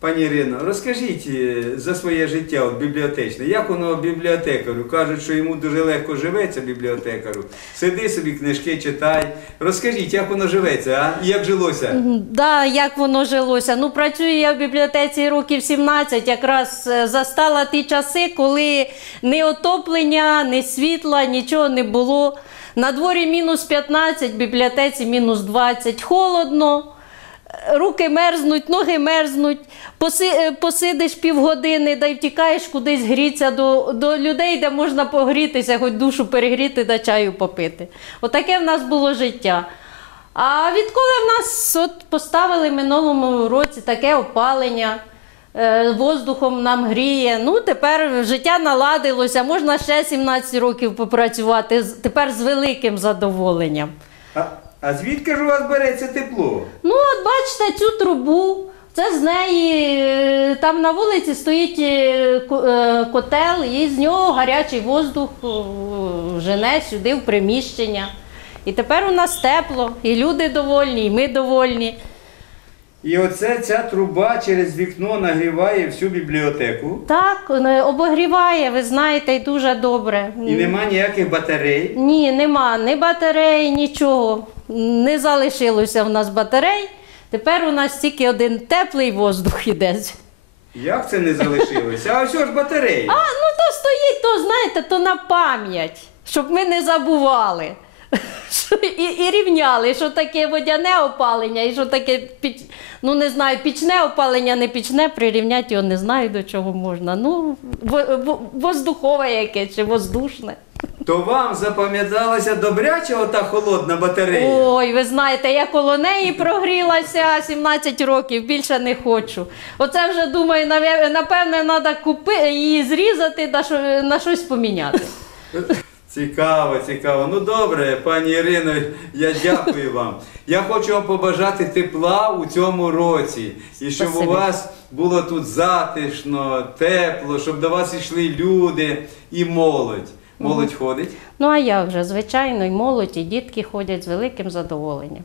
Пані Ірино, розкажіть е, за своє життя от, бібліотечне. Як воно бібліотекарю? Кажуть, що йому дуже легко живеться бібліотекарю. Сиди собі, книжки читай. Розкажіть, як воно живеться, а? Як жилося? Да, як воно жилося? Ну, працюю я в бібліотеці років 17, якраз е, застала ті часи, коли ні отоплення, ні світла, нічого не було. На дворі мінус 15, в бібліотеці мінус 20, холодно. Руки мерзнуть, ноги мерзнуть, поси, е, посидиш півгодини, да й втікаєш кудись гріться до, до людей, де можна погрітися, хоч душу перегріти да чаю попити. Отаке в нас було життя. А відколи в нас от поставили в минулому році таке опалення, е, воздухом нам гріє, ну тепер життя наладилося, можна ще 17 років попрацювати, тепер з великим задоволенням. А, звідки ж у вас береться тепло? Ну, от бачите цю трубу. Це з неї е, там на вулиці стоїть е, е, котел, і з нього гарячий воздух жене сюди в приміщення. І тепер у нас тепло, і люди довольні, і ми довольні. І оце ця труба через вікно нагріває всю бібліотеку. Так, е, обогріває, ви знаєте, і дуже добре. І нема ніяких батарей. Ні, нема ні батарей, нічого. Не залишилося в нас батарей. Тепер у нас тільки один теплий воздух іде. Як це не залишилося? А ось ж батареї. А, ну то стоїть, то знаєте, то на пам'ять, щоб ми не забували. Що- І, і рівняли, що таке водяне опалення, і що таке піч... ну не знаю, пічне опалення, не пічне, прирівняти його не знаю до чого можна. Ну, во- во- воздухове яке чи воздушне. То вам запам'яталася добряча ота холодна батарея. Ой, ви знаєте, я коло неї прогрілася 17 років, більше не хочу. Оце вже думаю, напевне, треба її зрізати що... на щось поміняти. Цікаво, цікаво. Ну добре, пані Ірино, я дякую вам. Я хочу вам побажати тепла у цьому році. І щоб Спасибо. у вас було тут затишно, тепло, щоб до вас йшли люди і молодь. Молодь ходить. Ну а як же, звичайно, і молодь, і дітки ходять з великим задоволенням.